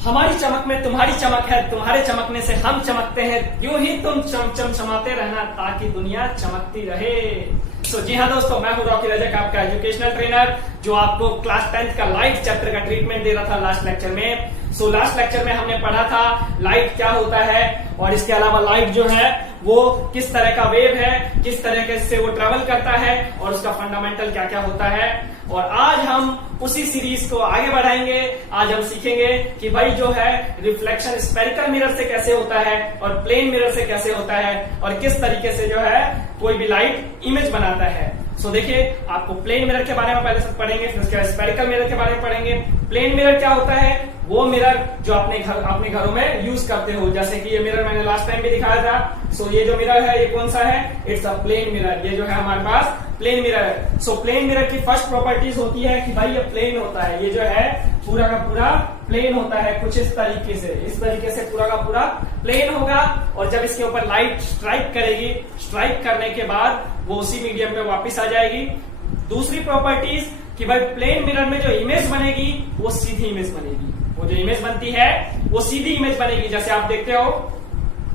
हमारी चमक में तुम्हारी चमक है, तुम्हारे चमकने से हम चमकते हैं, यूं ही तुम चमचमाते रहना ताकि दुनिया चमकती रहे। जी हाँ दोस्तों, मैं हूं रॉकी रजक, आपका एजुकेशनल ट्रेनर, जो आपको क्लास 10th का लाइट चैप्टर का ट्रीटमेंट दे रहा था लास्ट लेक्चर में। लास्ट लेक्चर में हमने पढ़ा था लाइट क्या होता है, और इसके अलावा लाइट जो है वो किस तरह का वेव है, किस तरीके से वो ट्रेवल करता है, और उसका फंडामेंटल क्या क्या होता है। और आज हम उसी सीरीज को आगे बढ़ाएंगे। आज हम सीखेंगे कि भाई जो है रिफ्लेक्शन स्फेरिकल मिरर से कैसे होता है और प्लेन मिरर से कैसे होता है, और किस तरीके से जो है कोई भी लाइट इमेज बनाता है। देखिए, आपको प्लेन मिरर के बारे में पहले से पढ़ेंगे, फिर उसके बाद स्फेरिकल मिरर के बारे में पढ़ेंगे। प्लेन मिरर क्या होता है? वो मिरर जो अपने घरों में यूज करते हो, जैसे कि ये मिरर मैंने लास्ट टाइम भी दिखाया था। ये जो मिरर है ये कौन सा है? It's a plane mirror. ये जो है हमारे पास प्लेन मिरर है। प्लेन मिरर की फर्स्ट प्रॉपर्टीज होती है कि भाई ये प्लेन होता है, ये जो है पूरा का पूरा प्लेन होता है, कुछ इस तरीके से पूरा का पूरा प्लेन होगा। और जब इसके ऊपर लाइट स्ट्राइक करेगी, स्ट्राइक करने के बाद वो उसी मीडियम पे वापस आ जाएगी। दूसरी प्रॉपर्टीज कि भाई प्लेन मिरर में जो इमेज बनेगी वो सीधी इमेज बनेगी। वो जो इमेज बनती है वो सीधी इमेज बनेगी। जैसे आप देखते हो,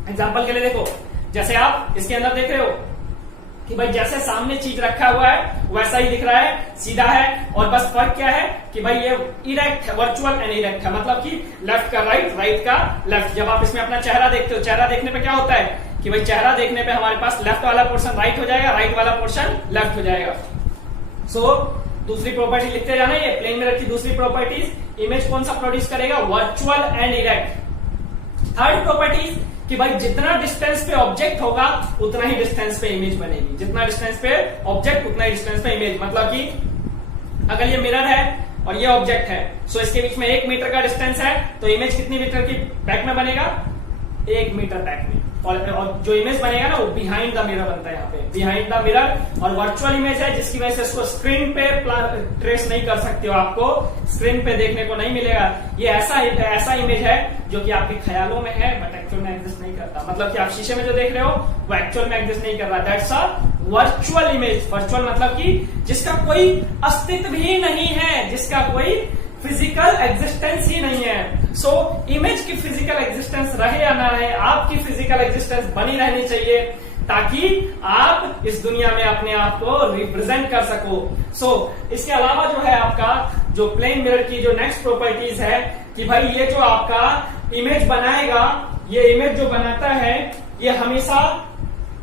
एग्जांपल के लिए देखो, जैसे आप इसके अंदर देख रहे हो कि भाई जैसे सामने चीज रखा हुआ है वैसा ही दिख रहा है, सीधा है। और बस फर्क क्या है कि भाई ये इरेक्ट है, वर्चुअल एंड इरेक्ट है, मतलब कि लेफ्ट का राइट, राइट का लेफ्ट। जब आप इसमें अपना चेहरा देखते हो, चेहरा देखने पे क्या होता है कि भाई चेहरा देखने पे हमारे पास लेफ्ट वाला पोर्शन राइट हो जाएगा, राइट वाला पोर्शन लेफ्ट हो जाएगा। दूसरी प्रॉपर्टी लिखते जाना, ये प्लेन मिरर की दूसरी प्रॉपर्टीज, इमेज कौन सा प्रोड्यूस करेगा? Virtual and erect. Third properties कि भाई जितना डिस्टेंस पे ऑब्जेक्ट होगा उतना ही डिस्टेंस पे इमेज बनेगी। जितना डिस्टेंस पे ऑब्जेक्ट उतना ही डिस्टेंस पे इमेज, मतलब कि अगर ये मिरर है और ये ऑब्जेक्ट है, इसके बीच में 1 मीटर का डिस्टेंस है, तो इमेज कितनी मीटर की बैक में बनेगा? 1 मीटर बैक में। और जो इमेज बनेगा ना वो बिहाइंड द मिरर बनता है, यहाँ पे बिहाइंड द मिरर। और वर्चुअल इमेज है जिसकी वजह से इसको स्क्रीन पे ट्रेस नहीं कर सकते हो, आपको स्क्रीन पे देखने को नहीं मिलेगा। ये ऐसा इमेज है जो कि आपके ख्यालों में है बट एक्चुअल में एग्जिस्ट नहीं करता। मतलब कि आप शीशे में जो देख रहे हो वो एक्चुअल में एग्जिस्ट नहीं कर रहा। That's a virtual image. Virtual मतलब कि जिसका कोई अस्तित्व ही नहीं है, जिसका कोई फिजिकल एग्जिस्टेंस ही नहीं है। इमेज की फिजिकल एग्जिस्टेंस रहे या ना रहे, आपकी फिजिकल एग्जिस्टेंस बनी रहनी चाहिए ताकि आप इस दुनिया में अपने आप को रिप्रेजेंट कर सको। इसके अलावा जो है आपका जो प्लेन मिरर की जो नेक्स्ट प्रॉपर्टीज है कि भाई ये जो आपका इमेज बनाएगा, ये इमेज जो बनाता है ये हमेशा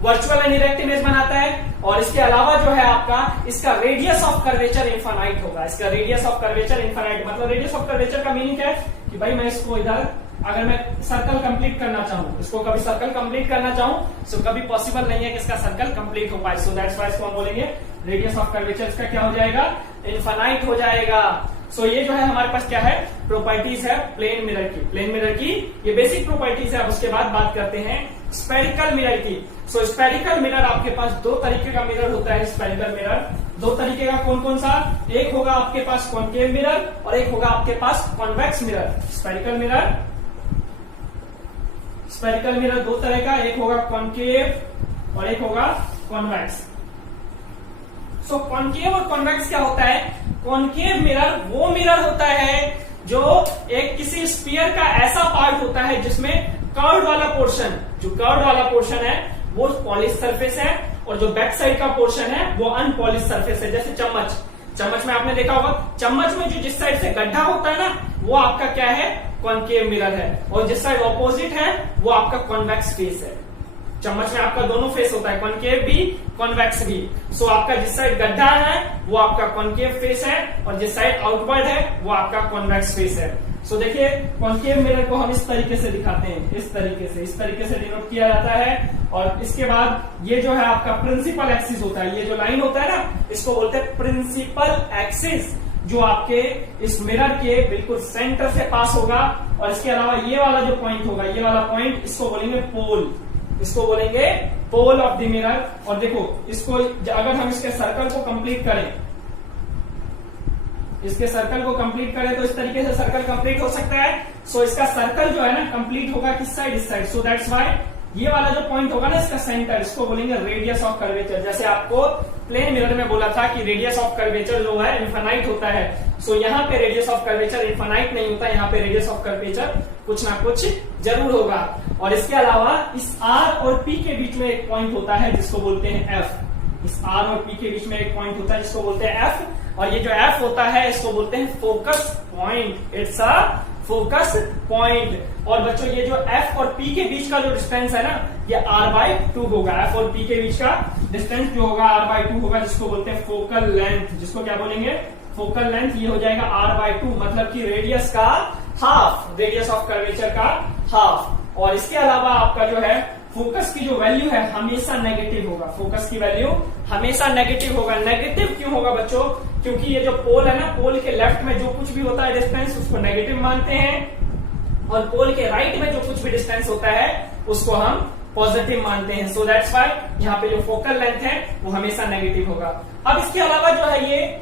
वर्चुअल एंड इरेक्ट इमेज बनाता है। और इसके अलावा जो है आपका इसका रेडियस ऑफ कर्वेचर इनफाइनाइट होगा। इसका रेडियस ऑफ कर्वेचर इनफाइनाइट मतलब रेडियस ऑफ कर्वेचर का मीनिंग है कि भाई मैं इसको इधर अगर मैं सर्कल कंप्लीट करना चाहूं, इसको कभी सर्कल कंप्लीट करना चाहूं, कभी पॉसिबल नहीं है कि इसका सर्कल कंप्लीट हो पाए। दैट्स व्हाई इसको हम बोलेंगे रेडियस ऑफ कर्वेचर इसका क्या हो जाएगा? इनफाइनाइट हो जाएगा। ये जो है हमारे पास क्या है? प्रॉपर्टीज है प्लेन मिरर की। प्लेन मिरर की ये बेसिक प्रॉपर्टीज है। अब उसके बाद बात करते हैं स्फेरिकल मिरर की। स्फेरिकल मिरर आपके पास 2 तरीके का मिरर होता है। स्फेरिकल मिरर 2 तरीके का कौन कौन सा? एक होगा आपके पास कॉन्केव मिरर और एक होगा आपके पास कॉन्वेक्स मिरर। स्फेरिकल मिरर 2 तरह का, एक होगा कॉन्केव और एक होगा कॉन्वेक्स। कॉन्केव और कॉन्वेक्स क्या होता है? कॉन्केव मिरर वो मिरर होता है जो एक किसी स्फीयर का ऐसा पार्ट होता है जिसमें कर्व्ड वाला पोर्शन, जो कर्व्ड वाला पोर्शन है वो पॉलिश सरफेस है, और जो बैक साइड का पोर्शन है वो अनपॉलिश सरफेस है। जैसे चम्मच में आपने देखा होगा, चम्मच में जो जिस साइड से गड्ढा होता है ना वो आपका क्या है? कॉन्केव मिरर है। और जिस साइड ऑपोजिट है वो आपका कॉन्वेक्स फेस है। चम्मच में आपका दोनों फेस होता है, कॉन्केव भी कॉन्वेक्स भी। आपका जिस साइड गड्ढा है वो आपका कॉन्केव फेस है, और जिस साइड आउटवर्ड है वो आपका कॉन्वेक्स फेस है। देखिए, कॉन्केव मिरर को हम इस तरीके से दिखाते हैं, इस तरीके से डिनोट किया जाता है। और इसके बाद ये जो है आपका प्रिंसिपल एक्सिस होता है। ये जो लाइन होता है ना इसको बोलते हैं प्रिंसिपल एक्सिस, जो आपके इस मिरर के बिल्कुल सेंटर से पास होगा। और इसके अलावा ये वाला जो पॉइंट होगा, ये वाला पॉइंट, इसको बोलेंगे पोल। इसको बोलेंगे पोल ऑफ द मिरर। और देखो इसको अगर हम इसके सर्कल को कंप्लीट करें, तो इस तरीके से सर्कल कंप्लीट हो सकता है। इसका सर्कल जो है ना कंप्लीट होगा किस साइड? इस साइड। दैट्स व्हाई ये वाला जो पॉइंट होगा ना इसका सेंटर, इसको बोलेंगे रेडियस ऑफ कर्वेचर। जैसे आपको प्लेन मिरर में बोला था कि रेडियस ऑफ कर्वेचर जो है इनफाइनाइट होता है। सो यहाँ पे रेडियस ऑफ कर्वेचर इनफाइनाइट नहीं होता, यहाँ पे रेडियस ऑफ कर्वेचर कुछ ना कुछ जरूर होगा। और इसके अलावा इस आर और पी के बीच में एक पॉइंट होता है जिसको बोलते हैं एफ। इस आर और पी के बीच में एक पॉइंट होता है जिसको बोलते हैं एफ, और ये जो एफ होता है इसको बोलते हैं focus point. It's a focus point. और बच्चों ये जो एफ और पी के बीच का जो डिस्टेंस है ना, ये r/2 होगा। एफ और पी के बीच का डिस्टेंस जो होगा r/2 होगा, जिसको बोलते हैं फोकल लेंथ। जिसको क्या बोलेंगे? Focal length. ये हो जाएगा r/2, मतलब कि रेडियस का हाफ, रेडियस ऑफ कर्वेचर का हाफ। और इसके अलावा आपका जो है फोकस की जो वैल्यू है हमेशा नेगेटिव होगा। फोकस की वैल्यू हमेशा नेगेटिव होगा। नेगेटिव क्यों होगा बच्चों? क्योंकि ये जो पोल है ना, पोल के लेफ्ट में जो कुछ भी होता है डिस्टेंस उसको नेगेटिव मानते हैं, और पोल के राइट में जो कुछ भी डिस्टेंस होता है उसको हम पॉजिटिव मानते हैं। सो दैट्स व्हाई यहाँ पे जो फोकल लेंथ है वो हमेशा नेगेटिव होगा। अब इसके अलावा जो है ये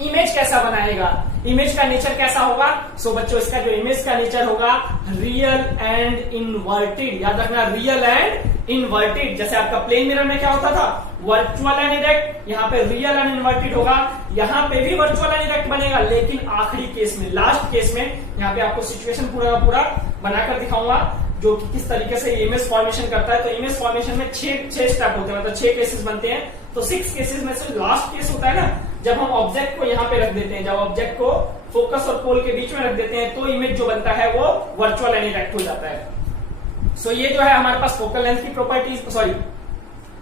इमेज कैसा बनाएगा, इमेज का नेचर कैसा होगा? सो बच्चों इसका जो इमेज का नेचर होगा रियल एंड इनवर्टेड। याद रखना, रियल एंड इनवर्टेड। जैसे आपका प्लेन मिरर में क्या होता था? Virtual and erect. यहाँ पे रियल एंड इनवर्टेड होगा। यहाँ पे भी वर्चुअल एंड इरेक्ट बनेगा, लेकिन आखिरी केस में, लास्ट केस में, यहाँ पे आपको सिचुएशन पूरा पूरा बनाकर दिखाऊंगा जो कि किस तरीके से इमेज फॉर्मेशन करता है। तो इमेज फॉर्मेशन में 6 स्टेप होते हैं, मतलब 6 केसेस बनते हैं। तो 6 केसेस में से लास्ट केस होता है ना, जब हम ऑब्जेक्ट को यहाँ पे रख देते हैं, जब ऑब्जेक्ट को फोकस और पोल के बीच में रख देते हैं, तो इमेज जो बनता है वो वर्चुअल एंड इरेक्ट हो जाता है। सो ये जो है हमारे पास फोकल लेंथ की प्रॉपर्टीज, सॉरी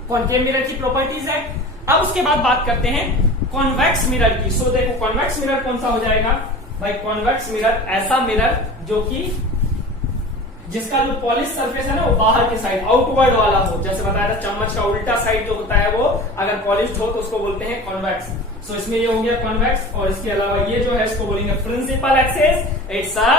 कॉन्केव मिरर की प्रॉपर्टीज है। अब उसके बाद बात करते हैं कॉन्वेक्स मिरर की। सो देखो कॉन्वेक्स मिरर कौन सा हो जाएगा भाई? कॉन्वेक्स मिरर ऐसा मिरर जो कि जिसका जो पॉलिश सरफेस है ना वो बाहर की साइड, आउटवर्ड वाला हो। जैसे बताया था चम्मच का उल्टा साइड जो होता है वो अगर पॉलिश्ड हो तो उसको बोलते हैं कॉन्वेक्स। सो इसमें ये हो गया कॉन्वेक्स। और इसके अलावा ये जो है इसको बोलेंगे principal axis. It's a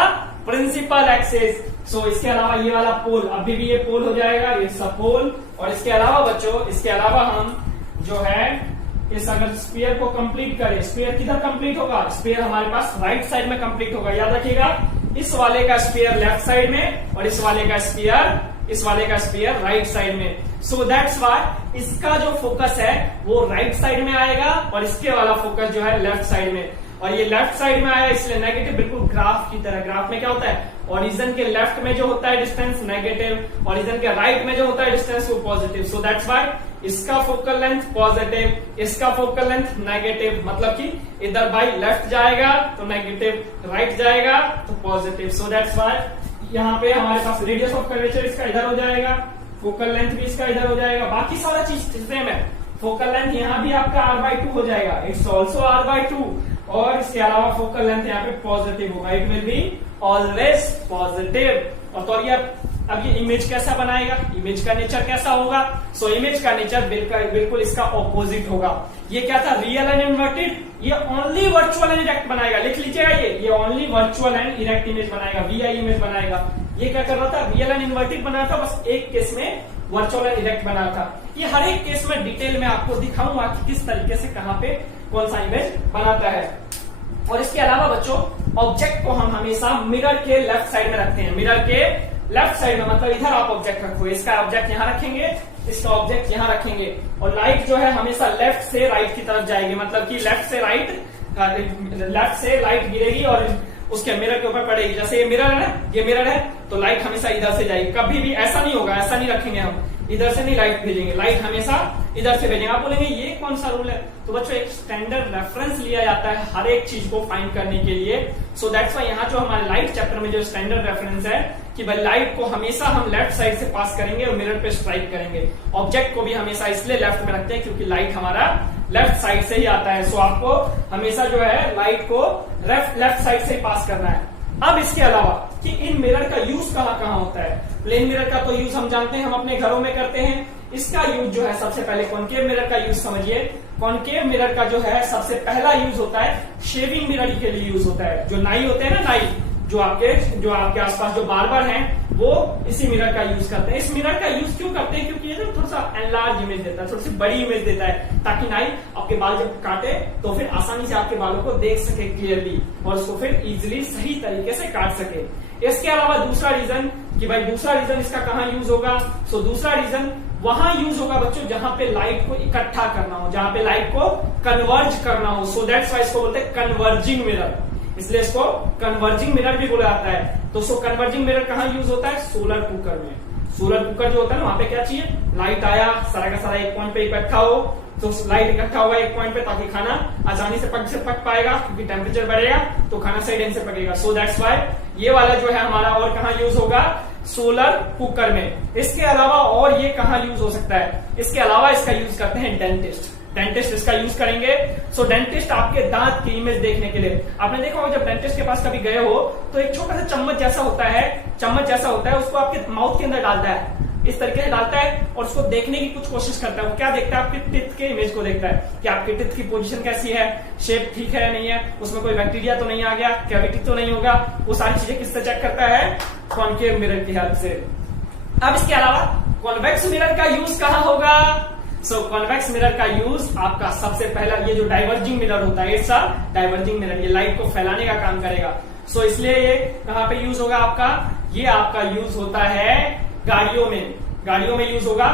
principal axis. So इसके अलावा ये वाला पोल, अभी भी ये पोल हो जाएगा, इट्स अ पोल। और इसके अलावा बच्चों, इसके अलावा हम जो है इस अगर स्फीयर को कंप्लीट करें, स्फीयर किधर कंप्लीट होगा? स्फीयर हमारे पास राइट साइड में कंप्लीट होगा। याद रखिएगा, इस वाले का स्फीयर लेफ्ट साइड में और इस वाले का स्फीयर राइट साइड में। सो दैट्स व्हाई इसका जो फोकस है वो राइट साइड में आएगा और इसके वाला फोकस जो है लेफ्ट साइड में। और ये लेफ्ट साइड में आया इसलिए नेगेटिव, बिल्कुल ग्राफ की तरह। ग्राफ में क्या होता है? ओरिजिन के लेफ्ट में जो होता है डिस्टेंस नेगेटिव, ओरिजिन के राइट में जो होता है डिस्टेंस वो पॉजिटिव। सो दैट्स व्हाई इसका फोकल लेंथ पॉजिटिव, इसका फोकल लेंथ नेगेटिव। मतलब कि इधर बाई लेफ्ट जाएगा तो नेगेटिव, राइट जाएगा तो पॉजिटिव। सो दैट्स व्हाई यहाँ पे हमारे पास रेडियस ऑफ कर्वेचर इसका इधर हो जाएगा, फोकल लेंथ भी इसका इधर हो जाएगा, बाकी सारा चीज सेम है। फोकल लेंथ यहाँ भी आपका r/2 हो जाएगा, इट्स ऑल्सो r/2। और इसके अलावा फोकल लेंथ यहाँ पे पॉजिटिव होगा, it will be always positive. और तो अब ये इमेज कैसा बनाएगा, इमेज का नेचर कैसा होगा? सो इमेज का नेचर बिल्कुल इसका ऑपोजिट होगा। ये क्या था? Real and inverted. ये ओनली वर्चुअल एंड इरेक्ट बनाएगा। लिख लीजिएगा, ये only virtual and erect image बनाएगा, VI इमेज बनाएगा। ये क्या कर रहा था? रियल एंड इनवर्टेड बना था, बस एक केस में वर्चुअल एंड इरेक्ट बना था। ये हर एक केस में डिटेल में आपको दिखाऊंगा कि किस तरीके से कहां पे कौन सा इमेज बनाता है। और इसके अलावा बच्चों ऑब्जेक्ट को हम हमेशा मिरर के लेफ्ट साइड में रखते हैं। मिरर के लेफ्ट साइड में मतलब इधर आप ऑब्जेक्ट रखो, इसका ऑब्जेक्ट यहाँ रखेंगे, इसका ऑब्जेक्ट यहाँ रखेंगे। और लाइट जो है हमेशा लेफ्ट से राइट की तरफ जाएगी, मतलब कि लेफ्ट से लाइट गिरेगी और उसके मिरर के ऊपर पड़ेगी। जैसे ये मिरर है ना, ये मिरर है तो लाइट हमेशा इधर से जाएगी। कभी भी ऐसा नहीं होगा, ऐसा नहीं रखेंगे हम, इधर से नहीं लाइट भेजेंगे, लाइट हमेशा इधर से भेजेंगे। आप बोलेंगे ये कौन सा रूल है? तो बच्चों एक स्टैंडर्ड रेफरेंस लिया जाता है हर एक चीज को फाइंड करने के लिए। सो दैट्स व्हाई यहाँ जो हमारे लाइट चैप्टर में जो स्टैंडर्ड रेफरेंस है कि भाई लाइट को हमेशा हम लेफ्ट साइड से पास करेंगे और मिरर पे स्ट्राइक करेंगे। ऑब्जेक्ट को भी हमेशा इसलिए लेफ्ट में रखते हैं क्योंकि लाइट हमारा लेफ्ट साइड से ही आता है। सो आपको हमेशा जो है लाइट को लेफ्ट साइड से पास करना है। अब इसके अलावा कि इन मिरर का यूज कहाँ होता है? प्लेन मिरर का तो यूज हम जानते हैं, हम अपने घरों में करते हैं। इसका यूज जो है सबसे पहले कॉनकेव मिरर का यूज समझिए। कॉनकेव मिरर का जो है सबसे पहला यूज होता है शेविंग मिरर के लिए यूज होता है। जो नाई होते हैं ना, नाई जो आपके आसपास जो बार्बर हैं वो इसी मिरर का यूज करते हैं। इस मिरर का यूज क्यों करते हैं? क्योंकि ये ना थोड़ा सा एनलार्ज इमेज देता है, थोड़ी सी बड़ी इमेज देता है, ताकि नाइफ आपके बाल जब काटे तो फिर आसानी से आपके बालों को देख सके क्लियरली और उसको फिर इजिली सही तरीके से काट सके। इसके अलावा दूसरा रीजन कि भाई दूसरा रीजन इसका कहाँ यूज होगा? सो दूसरा रीजन वहां यूज होगा बच्चों जहां पे लाइट को इकट्ठा करना हो, जहां पे लाइट को कन्वर्ज करना हो। सो दैट्स व्हाई इसको बोलते हैं कन्वर्जिंग मिरर, इसलिए इसको कन्वर्जिंग मिरर भी बोला जाता है। तो कन्वर्जिंग मिरर कहाँ यूज होता है? सोलर कुकर में। सोलर कुकर जो होता है ना, वहां पे क्या चाहिए? लाइट आया, सारा का सारा एक पॉइंट पे इकट्ठा हो, तो लाइट इकट्ठा होगा एक पॉइंट पे ताकि खाना आसानी से पक पाएगा, क्योंकि टेम्परेचर बढ़ेगा तो खाना सही ढंग से पकेगा। सो दैट्स व्हाई ये वाला जो है हमारा और कहाँ यूज होगा? सोलर कुकर में। इसके अलावा और ये कहाँ यूज हो सकता है? इसके अलावा इसका यूज करते हैं डेंटिस्ट। डेंटिस्ट इसका यूज करेंगे। सो डेंटिस्ट आपके दांत की इमेज देखने के लिए, आपने देखा होगा जब डेंटिस्ट के पास कभी गए हो तो एक छोटा सा चम्मच जैसा होता है, उसको आपके माउथ के अंदर डालता है, इस तरीके से डालता है और उसको देखने की कुछ कोशिश करता है। वो क्या देखता है? आपके टिथ के इमेज को देखता है कि आपके टिथ की पोजीशन कैसी है, शेप ठीक है या नहीं है, उसमें कोई बैक्टीरिया तो नहीं आ गया, कैविटी तो नहीं होगा। वो सारी चीजें किससे चेक करता है? कॉनकेव मिरर की हेल्प से। अब इसके अलावा कॉन्वेक्स मिरर का यूज कहाँ होगा? सो कॉन्वेक्स मिरर का यूज आपका सबसे पहला ये जो डाइवर्जिंग मिरर होता है, इट्स अ डाइवर्जिंग मिरर, ये लाइट को फैलाने का काम करेगा। सो इसलिए ये कहां पे यूज होगा आपका? ये आपका यूज होता है गाड़ियों में यूज होगा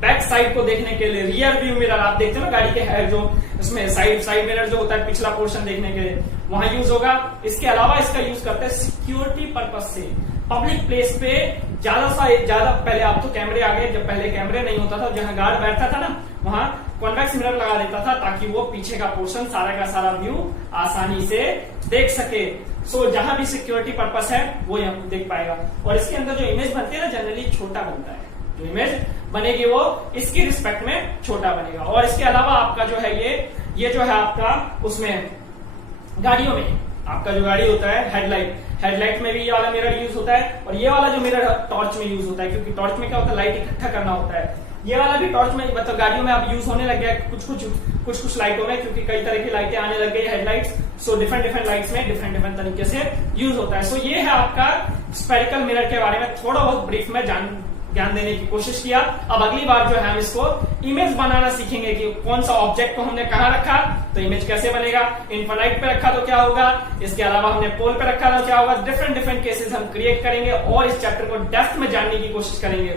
बैक साइड को देखने के लिए। रियर व्यू मिरर आप देखते हो ना गाड़ी के है जो उसमें साइड मिरर जो होता है पिछला पोर्शन देखने के लिए, वहां यूज होगा। इसके अलावा इसका यूज करते हैं सिक्योरिटी पर्पज से। पब्लिक प्लेस पे ज्यादा पहले आप तो कैमरे आ गए, जब पहले कैमरे नहीं होता था, जहां गार्ड बैठता था ना वहां कॉन्वेक्स मिरर लगा देता था ताकि वो पीछे का पोर्शन सारा का सारा व्यू आसानी से देख सके। सो जहां भी सिक्योरिटी पर्पस है वो यहाँ देख पाएगा। और इसके अंदर जो इमेज बनती है ना जनरली छोटा बनता है, जो इमेज बनेगी वो इसकी रिस्पेक्ट में छोटा बनेगा। और इसके अलावा आपका जो है ये जो है आपका उसमें गाड़ियों में आपका जो गाड़ी होता है हेडलाइट में भी ये वाला मिरर यूज होता है। और ये वाला जो मिरर टॉर्च में यूज होता है, क्योंकि टॉर्च में क्या होता है? लाइट इकट्ठा करना होता है। ये वाला भी टॉर्च में मतलब गाड़ियों में अब यूज होने लग गया है कुछ लाइटों में, क्योंकि कई तरह की लाइटें आने लग गई हेडलाइट्स। सो डिफरेंट लाइट्स में डिफरेंट तरीके से यूज होता है। सो ये है आपका स्फेरिकल मिरर के बारे में थोड़ा बहुत ब्रीफ में ज्ञान देने की कोशिश किया। अब अगली बार जो है हम इसको इमेज बनाना सीखेंगे कि कौन सा ऑब्जेक्ट को हमने कहाँ रखा तो इमेज कैसे बनेगा, इन्फिनाइट पे रखा तो क्या होगा, इसके अलावा हमने पोल पे रखा तो क्या होगा। डिफरेंट केसेस हम क्रिएट करेंगे और इस चैप्टर को डेप्थ में जानने की कोशिश करेंगे।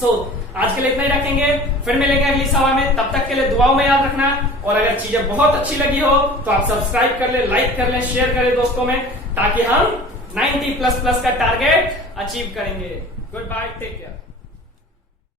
सो आज के लिए इतना ही रखेंगे, फिर मिलेंगे अगली सभा में। तब तक के लिए दुआओं में याद रखना, और अगर चीजें बहुत अच्छी लगी हो तो आप सब्सक्राइब कर ले, लाइक कर ले, शेयर करें दोस्तों में, ताकि हम 90++ का टारगेट अचीव करेंगे। Goodbye, take care.